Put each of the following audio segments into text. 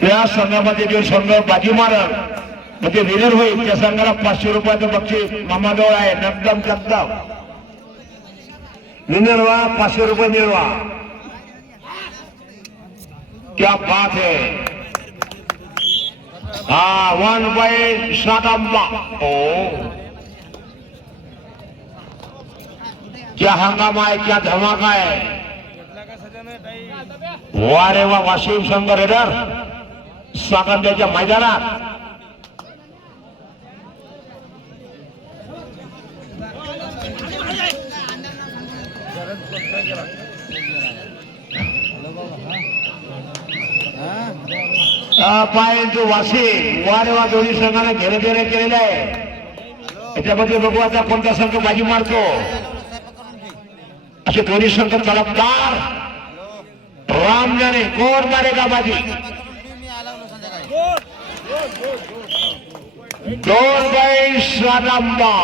त्या संघामध्ये जो संघ बाजी मारल म्हणजे विनर होईल. त्या संघाला पाचशे रुपयाचं बक्षीस मामाजवळ आहे. नक्दम जगदम विनर व्हा पाचशे रुपये मिळवा. क्या बात है. हा वन बाय सात आंबा ओ हो. क्या हंगामा आहे क्या धमाका आहे वा रे वा वाशिम संघ रेडर स्वातंत्र्याच्या मैदानात. पाय जो वाशिम वा रे वा दोन्ही संघाने घेरेघेरे देणे केलेले आहे. त्याच्यामध्ये बघू आता कोणता संघ बाजी मारतो. असे दोन्ही संघ तडफदार राम जाणे कोण मारेगा बाजी दोन बाई सातांबा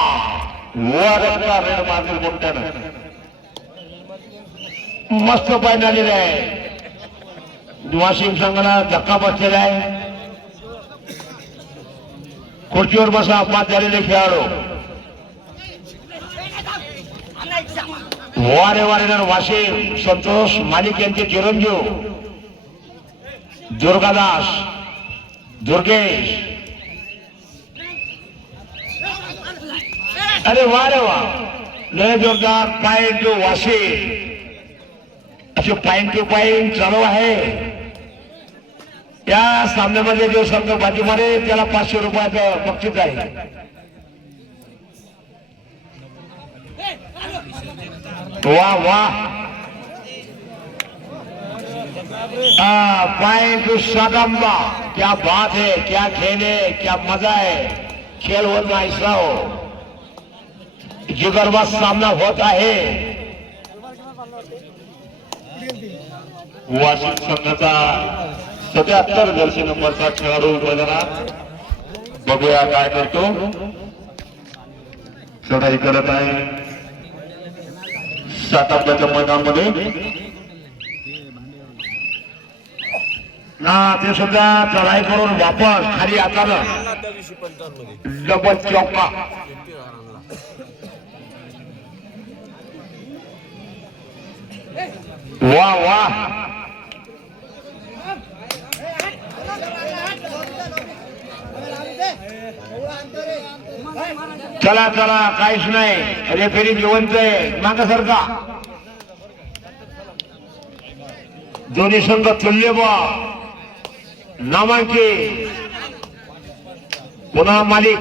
वर एकदा रेड मारतो मोठ्यानं मस्त पाय आलेले आहे. वाशिम संघाला धक्का बसलेला आहे. खुर्चीवर बसा अपमान झालेले खेळाडू. वारे वारेदार वाशिम संतोष मालिक यांचे चिरंजीव. दुर्गादास दुर्गेश. अरे वा रे वा. लय जोरदार पॉइंट टू वाशी असे पॉइंट टू पॉइंट चालू आहे. त्या सामन्यामध्ये जो संघ बाजी मारे त्याला पाचशे रुपयाचं बक्षीस आहे. वा वा. पॉइंट तो सदम्बा क्या बात है क्या खेल है क्या मजा है। खेल होना ऐसा हो। जिगरबाज सामना होता है। वाशिम संघाचा सत्याहत्तर जर्सी नंबरचा खेळाडू मैदानात बघूया काय करतो. चढाई करत आहे. सात आपल्याच्या मैदानामध्ये ना ते सुद्धा चढाई करून वापस खाली आता डबल चौका. वा वा. चला चला काहीच नाही. रेफेरी जिवंत आहे. मागासारखा दोन्ही संघ तुल्य बा नामांकी पुन्हा मालिक.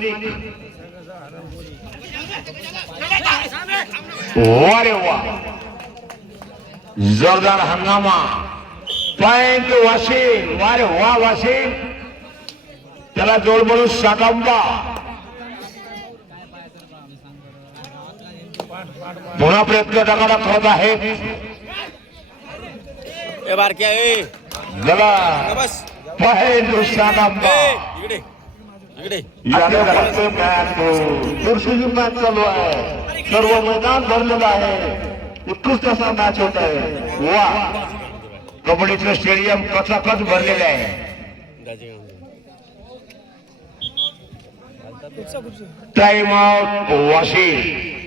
वा रे वा. जोरदार हंगामा. पॉइंट वाशिम. वा रे वा वाशिम. त्याला जोड म्हणून साकांबा पुन्हा प्रयत्न दगाडा करत आहे. बस मॅच चालू आहे. सर्व मैदान भरलेलं आहे. उत्कृष्ट असा मॅच होत आहे वा. कबड्डीचं स्टेडियम कचाकच भरलेलं आहे. Time out Vashi.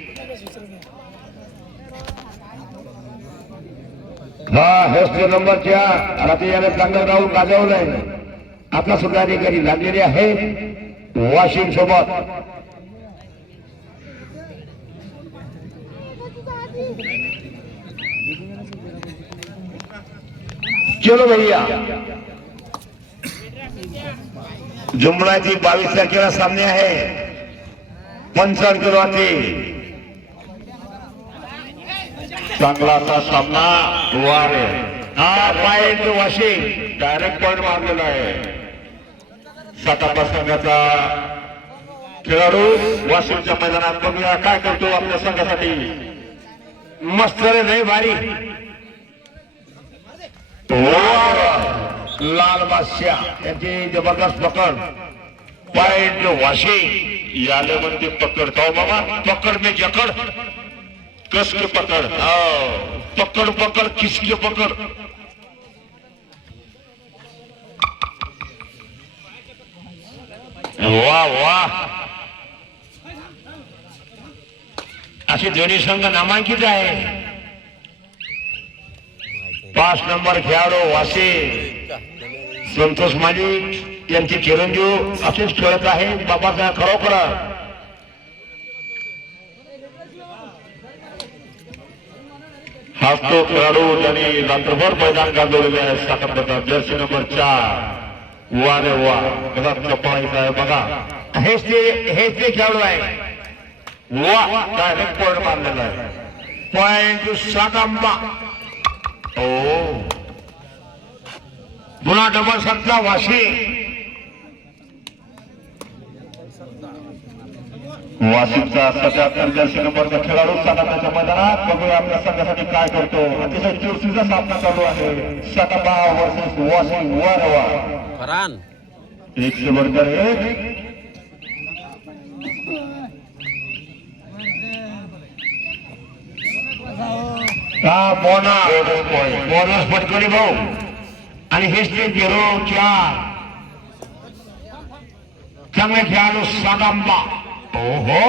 हा हॉस्टेल नंबरच्या रात्री चांगलं राहून गाजवलंय. आपला सुद्धा अधिकारी लागलेले आहे. वाशिम सोबत. चलो भैया. जुमडाची बावीस तारखेला सामने आहे. पंचावन्न किलोवरती. चांगला असा सामना वारे. हा पॉइंट वाशिंग डायरेक्ट पॉईंट मारलेला आहे. सातारा संघाचा खेळाडू वाशिमच्या मैदानात बघूया काय करतो आपल्या संघासाठी. मस्त रे नाही भारी. वा! लाल बादशाह यांची जबरदस्त पकड. पॉइंट वाशिंग याले म्हणते पकडतो बाबा. पकड मी जकड. कस के पकड? पकड पकड किसके पकड? वा वा असे दोन्ही संघ नामांकित आहे. पाच नंबर खेळाडू वासे संतोष मालिक यांचे चिरंजीव असेच खेळत आहे. बाबासाहेब खरोखर हाच तो खेळाडू त्यांनी रात्रभर मैदान गाजवलेले आहे साखरपटा जर्सी नंबर चार वा रे वा कसा चप्पा आहे बघा हेच ते हेच ते खेळाडू आहे वा डायरेक्ट पॉईंट मारलेला आहे पॉइंट सात आंबा ओ पुन्हा डबल सत्ता वाशी वाशिमचा सत्याहत्तर जर्सी नंबरचा खेळाडू साताराच्या मैदानात. बघूया आपल्या संघासाठी काय करतो. अतिशय चुरशीचा सामना चालू आहे. सातारा वर्सेस वाशिम वर वा फरान एक. बढ़कर एक बोनस बोनस भाऊ. आणि ते झिरो चार. चांगले खेळाडू सागांबा ओहो.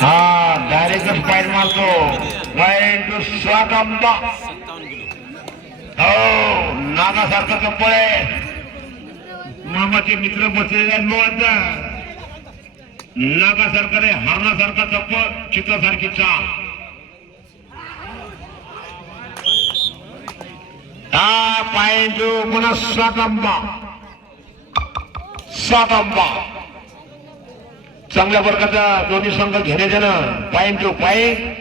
हा डायरेक्टच पाय मारतो. पॉइंट टू सागांबा सत्तावन्न हो नागासारखं चप्पल आहे. मामाचे मित्र बसलेले आहेत नागासारखा नागासारखं रे हरणासारखा चप्पल चित्रासारखी चाल. हा पायजो पुन्हा सात सात चांगल्या प्रकारचा दोन्ही संघ घेण्याच्या ना पायन टू पाईन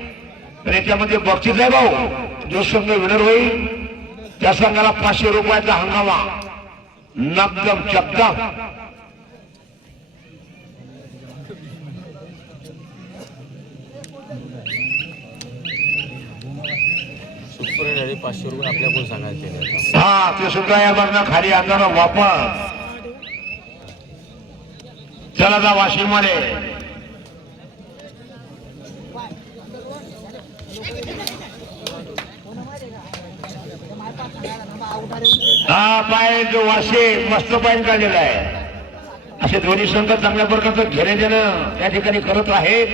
तर याच्यामध्ये बक्षीस आहे भाऊ. जो संघ विनर होईल त्या संघाला पाचशे रुपयाचा हंगामा. नगदम चकदम साडे पाचशे रुपये आपल्या कोण सांगायचे हा ते सुद्धा या बघणं खाली आणणार वापर चला जा वाशिममध्ये हा पाय जो वाशे मस्त पाय काढलेला आहे. असे दोन्ही संघ चांगल्या प्रकारचं घेणे देणं त्या ठिकाणी करत आहेत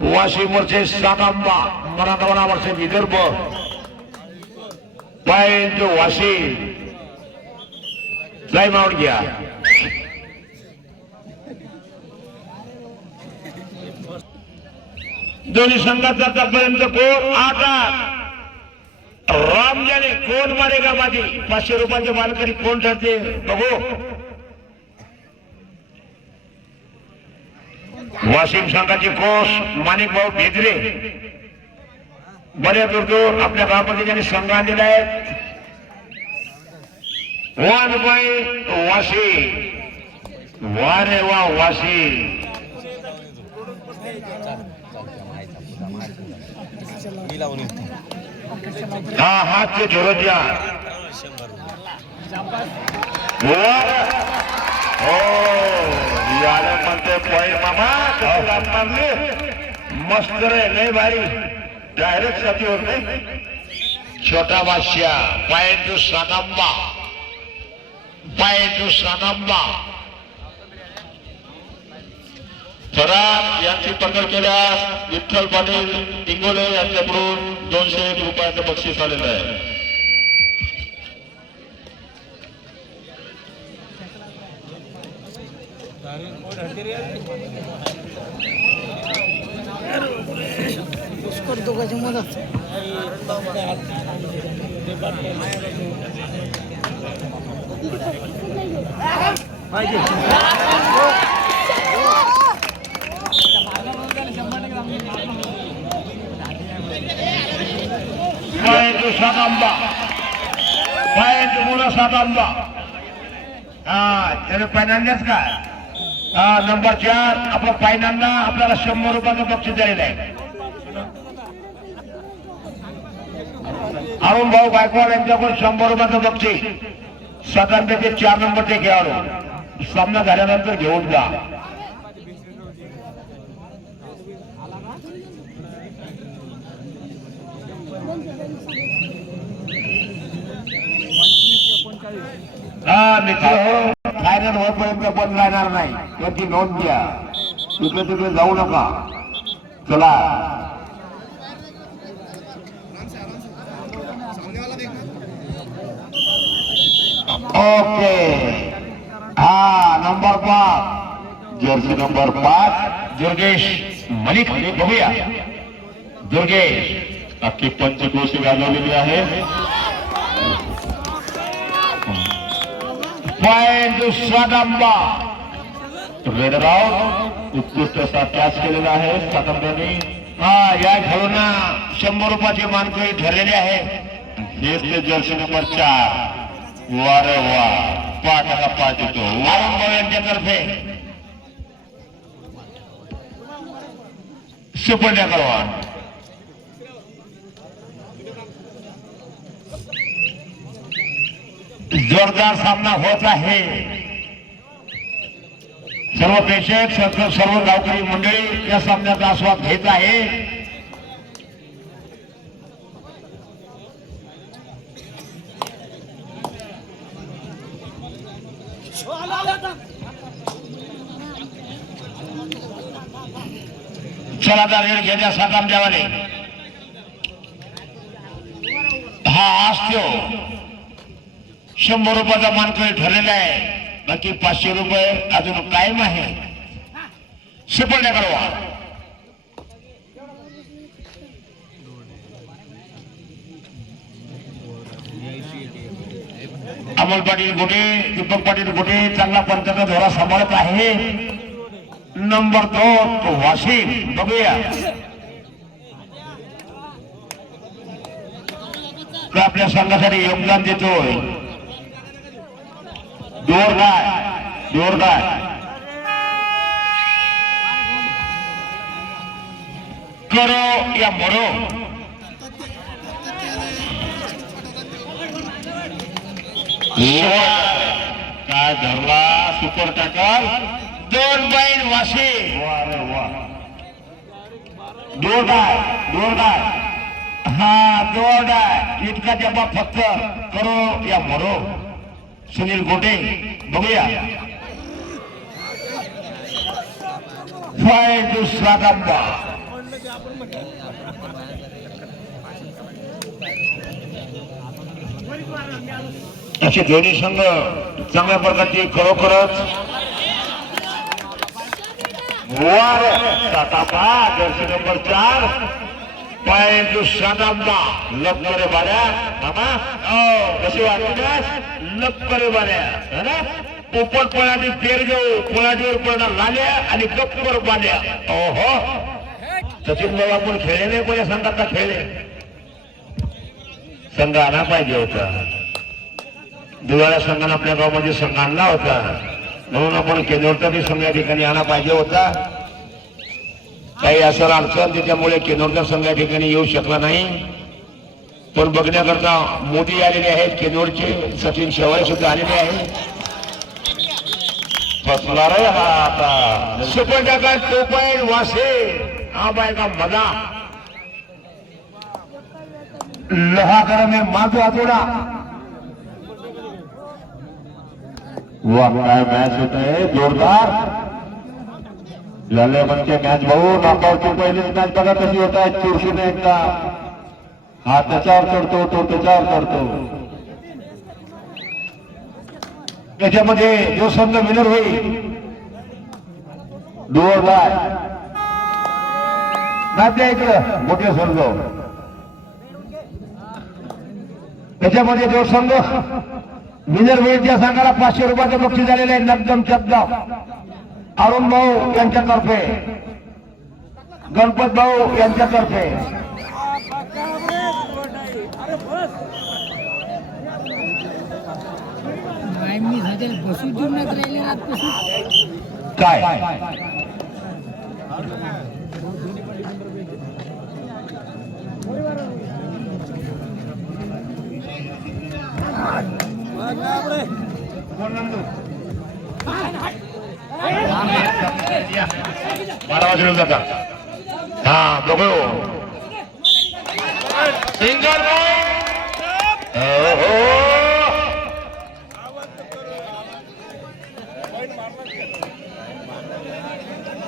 वाशिम वर्षे सात आंबा मराठवाडा वर्षे विदर्भ पाय जो वाशी टाइम आउट घ्या दोन्ही संघाचा आतापर्यंत कोण आठ आठ राम जाने कोण मारेगा माझी पाचशे रुपयाचे मालकरी कोण ठरते बघू वाशिम संघाचे कोष माणिक भाऊ भेदरे बऱ्याच दूर आपल्या गावामध्ये ज्यांनी संघ आणलेला आहे वन वाशी. वा रे वा वाशी. हा हात ते झोरज्या. शंभर हो याला म्हणते पॉईंट मामा कशी मस्त रे लय भारी. डायरेक्ट साथीवर नाही छोटा बादशाह पॉईंट टू सानांबा पॉईंट टू सानांबा यांची पकड केल्यास विठ्ठल पाटील इंगोले यांच्याकडून दोनशे एक रुपयाचं बक्षीस आलेलं आहे दोघांची मदत. पायंटू सात आंबा पायंटू मुलं सात आंबा हा त्याने फायनान्स का? हा नंबर चार आपला फायनान्सला आपल्याला शंभर रुपयाचं बक्षीस द्यायला आहे. अरुण भाऊ गायकवाड यांच्याकडून शंभर रुपयाचं बक्षीस स्वतंत्र ते चार नंबरचे खेळाडू. सामना झाल्यानंतर घेऊन जा. फायनल हो. होईपर्यंत बंद राहणार नाही. त्याची नोंद घ्या. तिकडे तिकडे जाऊ नका. चला. ओके हा नंबर पाच जर्सी नंबर पाच दुर्गेश मलिक बघूया दुर्गेश अख्खी पंचकोशी गाजवलेली आहे पॉइंट सातांबा रेड राऊंड उत्कृष्ट असा कॅच आहे सातांब्याने हा या खेळूना शंभर रुपयाचे मानकरी ठरलेले आहे हेच ते जर्सी नंबर चार वा वा पाच का येतो. वारंभाऊ यांच्यातर्फे. सुपर्ण्या करवान जोरदार सामना होत आहे. सर्व प्रेक्षक सर्व सर्व गावकरी मंडळी या सामन्याचा आस्वाद घेत आहे. चला आता रेड घ्यायच्या साताम द्यावाले हा असतो शंभर रुपयाचा मानकरी ठरलेला आहे. बाकी पाचशे रुपये अजून कायम आहे. सुपरण्या कळवा अमोल पाटील गोटे दीपक पाटील गोटे चांगला पंचाचा धोरा सांभाळत आहे नंबर दोन तो वाशिम बघूया तो आपल्या संघासाठी योगदान देतोय। जोरदार जोरदार। करो या मरो। काय धरला सुपर टाकर? दोन बैल वाशी. जोरदार जोरदार. हा जोरदार. इतका जबाब फक्त करो या मरो. सुनील गोटे बघूया. फाय दुसरा डब्बा असे दोन्ही संघ चांगल्या प्रकारची खरोखरच. वर सातापा जर्सी नंबर चार पॉइंट सातांबा लप करे बाऱ्या मामा ओ कशी वाटते लप करे बाऱ्या है ना पोपट पळाटी पेर घेऊ पळाटीवर पळणार लाल्या आणि गप्पर बाल्या ओहो सचिन बाबा आपण खेळले नाही कोण्या संघात खेळले संघ आणा पाहिजे होता दिवाळ्या संघाने आपल्या गावामध्ये संघ आणला होता म्हणून आपण केंद्रचा संघ या ठिकाणी आणा पाहिजे होता. काही असं अडचण त्याच्यामुळे केनोरचा संघ या ठिकाणी येऊ शकला नाही. पण बघण्याकरता मोदी आलेले आहेत केनोरचे सचिन शेवाळे सुद्धा आलेले आहेत. फसणार रे हा आता. सुपर जगात तो वासे हा बायका मजा. करा मी माझा आतोडा वा काय मॅच होत आहे जोरदार. झाले म्हणजे मॅच भाऊ नॉकआउटची पहिलीच मॅच बघा कशी होत आहे. चुरशीने एकदा. हा त्याच्यावर चढतो तो त्याच्यावर चढतो. त्याच्यामध्ये जो समजा विनर होईल. डोअर बाय नात्या इकडं. मोठे संघ. त्याच्यामध्ये जो संघ होईल त्या संघाला पाचशे रुपयाचं बक्षीस झालेलं आहे नगदम शब्द अरुण भाऊ यांच्यातर्फे. गणपत भाऊ यांच्यातर्फे. काय? बारा वाजले जातात हा बघू सिंगर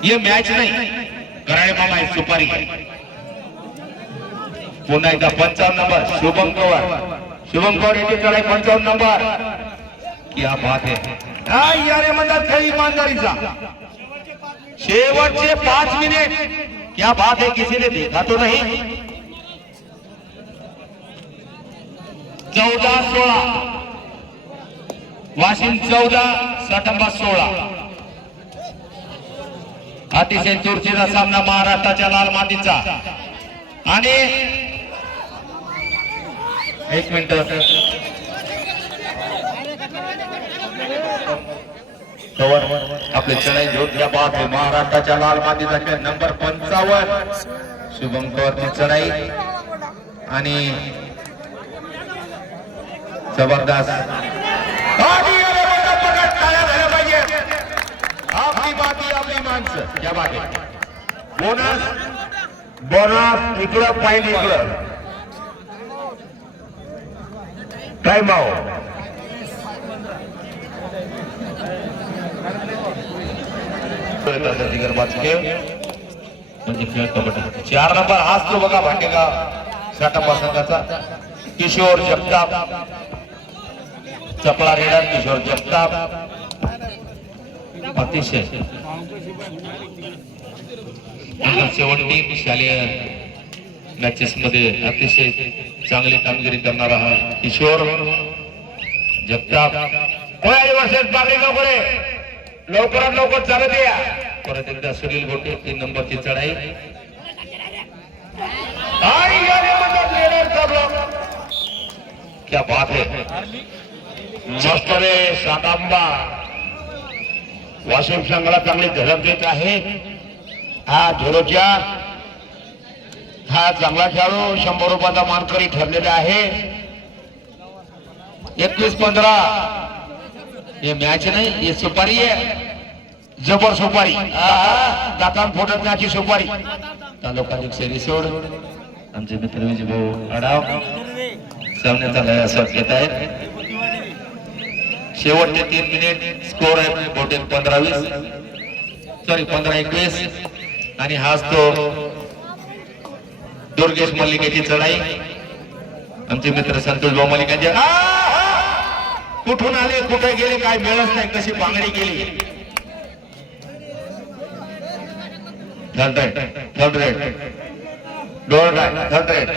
ये मॅच नाही. कराळे मामा सुपारी. पुन्हा एकदा पंचावन्न नंबर शुभम कवर शुभम पवार चढाई पंचावन्न नंबर. क्या बात आहे हा यारे म्हणतात खेळ इमानदारीचा शेवटचे पाच मिनिट क्या बात है किसी ने देखा तो नहीं. चौदह सोळा. वाशिम चौदा सटंबा सोळा. अतिशय चुरशीचा सामना महाराष्ट्राच्या लाल मातीचा. आणि एक मिनिट. कवर आपले चढाई घेऊन घ्या बाप महाराष्ट्राच्या लाल मातीचा खेळ नंबर पंचावन्न. शुभम कवरची चढाई. आणि जबरदस्त. आणि आपली आपली माणसं. बोनस. बोनस इकडं पॉईंट इकडं. टाइम आओ म्हणजे खेळ कबड्डी चार नंबर हाच तो बघा भांडेगाव साठंबा संघाचा किशोर जगताप. चपळा रेडर किशोर जगताप. अतिशय. शेवटी शालेय मॅचेस मध्ये अतिशय चांगली कामगिरी करणारा हा किशोर जगताप. वर्षात कडे लवकरात लवकर चालत या. परत एकदा सुनील गोटे तीन नंबरची चढाई. क्या बात है. मस्त रे सातांबा. वाशिम संघाला चांगली झलक देत आहे. हा झोरोच्या हा चांगला खेळाडू शंभर रुपयाचा मानकरी ठरलेला आहे. एकवीस पंधरा. हे मॅच नाही हे सुपारी आहे. जबर सुपारी. दातान फोटत नाची सुपारी. तालुका शेरी सोड आमचे मित्र विजय भाऊ अडाव सामन्याचा लय स्वाद घेत आहेत. शेवटचे तीन मिनिट स्कोर आहे बहुतेक पंधरा वीस. सॉरी पंधरा एकवीस. आणि हाच तो दुर्गेश मल्लिकेची चढाई. आमचे मित्र संतोष भाऊ मल्लिकांचे! कुठून आले कुठे गेले काय मिळत नाही कशी बांगडी गेली third right third right door right third right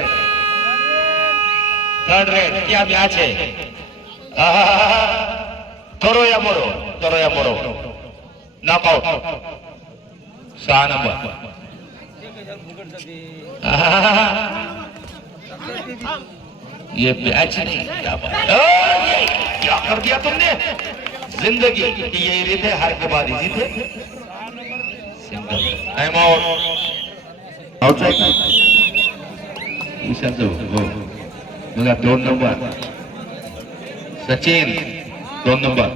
third right क्या मॅच है आहा! करो या मरो करो या मरो. नॉक आउट सहा नंबर. ये मैच नहीं, क्या बात ये क्या कर दिया तुमने? ज़िंदगी की यही रीत है, हार के बाद ही जीत टाइम आउट आउटसाइड दोन नंबर। सचिन दोन नंबर।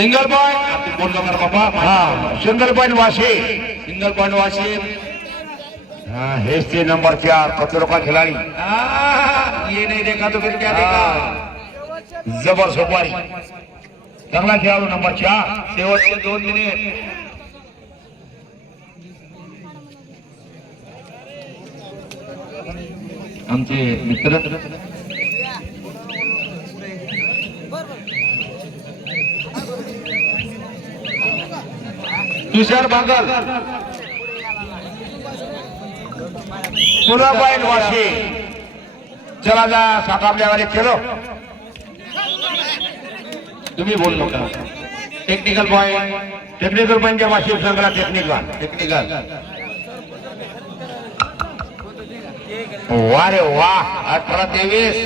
सिंगल पॉइंट बोल नंबर बाबा हा single point Vashi. Single point Vashi. हाँ हेच ते नंबर चार पत्रों का खिलाड़ी ये नहीं देखा तो फिर क्या देखा. जबर सुपारी. चांगला खेळाडू नंबर चार. शेवटचे दोन मिनिट आमचे मित्र. तुषार बागल पुलाबाईन वाशी. चला जा सातारल्यावाले खेळो. तुम्ही बोल नका. टेक्निकल पॉईंट टेक्निकल पॉईंटच्या वाशी संघाला टेक्निकल टेक्निकल वा रे वा अठरा तेवीस.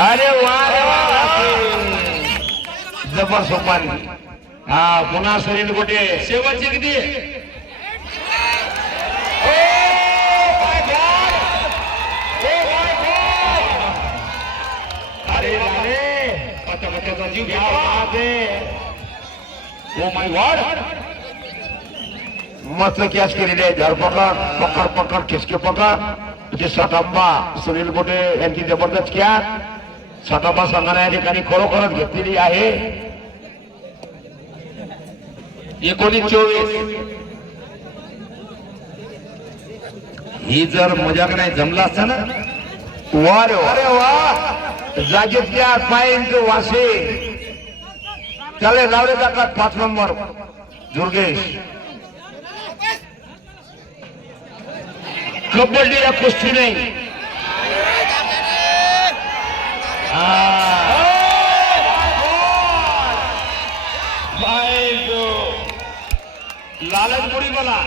अरे वा जबर सोपारी. हा पुन्हा सुनील कुठे शेवटचे किती? मस्त कॅच केलेले आहे. धरपकड पकड पकड खिसके पकड. असे सटांबा सुनील गोटे यांची जबरदस्त क्या सटांबा संघाने या ठिकाणी खरोखरच घेतलेली आहे. एकोणीस चोवीस. ही जर मजाक नाही जमला असता ना? वा रे वा रे वा. जागेतल्या पॉइंट वासे. त्याला लावले जातात पाच नंबर. दुर्गेश. कबड्डी या कुस्ती नाही লালের পরিবেলা